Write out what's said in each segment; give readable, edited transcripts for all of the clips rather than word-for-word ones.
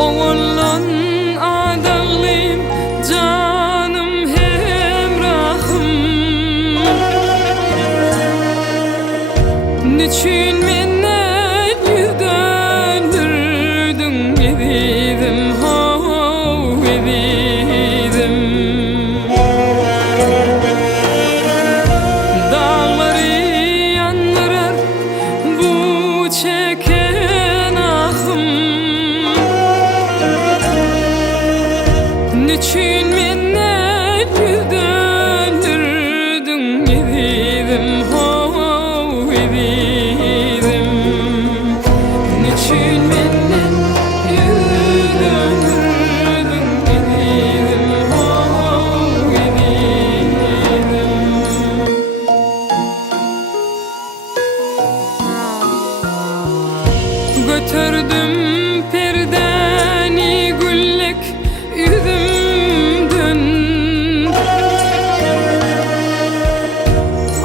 Oğullan adağlıyım canım hemrahım. Niçin menden yüz döndürdün evidim evidim. Dağları yandırar bu çeken ahım. Niçin menden yüz döndürdün evidim evidim. Niçin menden yüz döndürdün evidim evidim. Götürdüm perdeni güllek yüzümdün.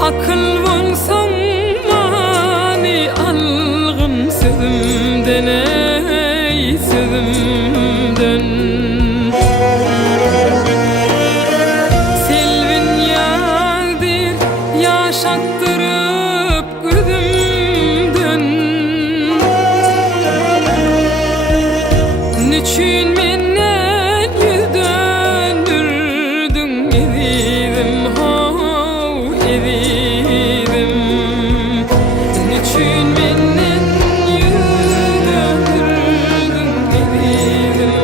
Akıl bolsaň mani algın sözümden, ey sözümden. Selvin ýadyr ýaşatdyryp gözümden. Niçin menden yüz döndürdün evidim evidim. Niçin menden yüz döndürdün evidim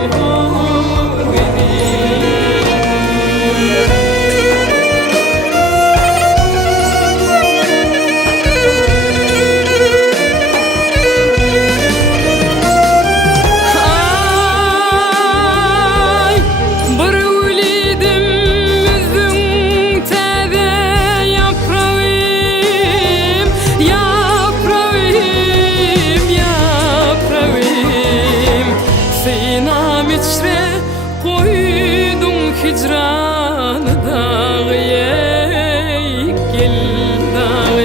hicranı dağı, ey gel dağı.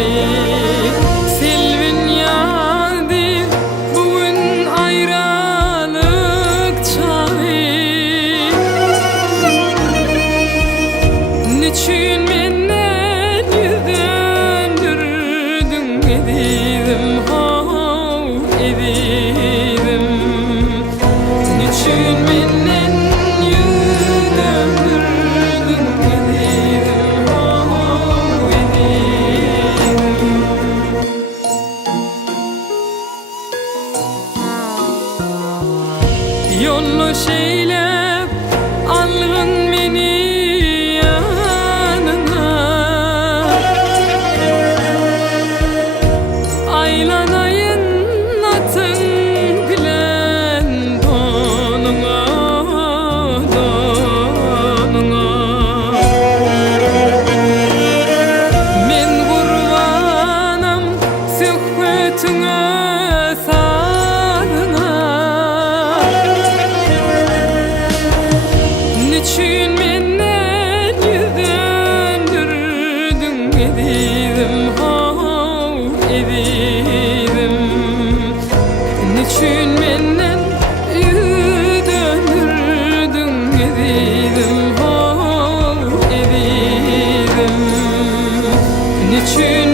Selvin ýadyr bugün aýralyk çağı. Niçin menden yüz döndürdün evidim evidim. Niçin menden yolluş eylep algın meni yanına. Aylanayın atın bilen donuna, donuna. Men gurbanam söhbetine sarına. Niçin menden yüz döndürdün evidim evidim. Niçin menden yüz döndürdün evidim evidim. Niçin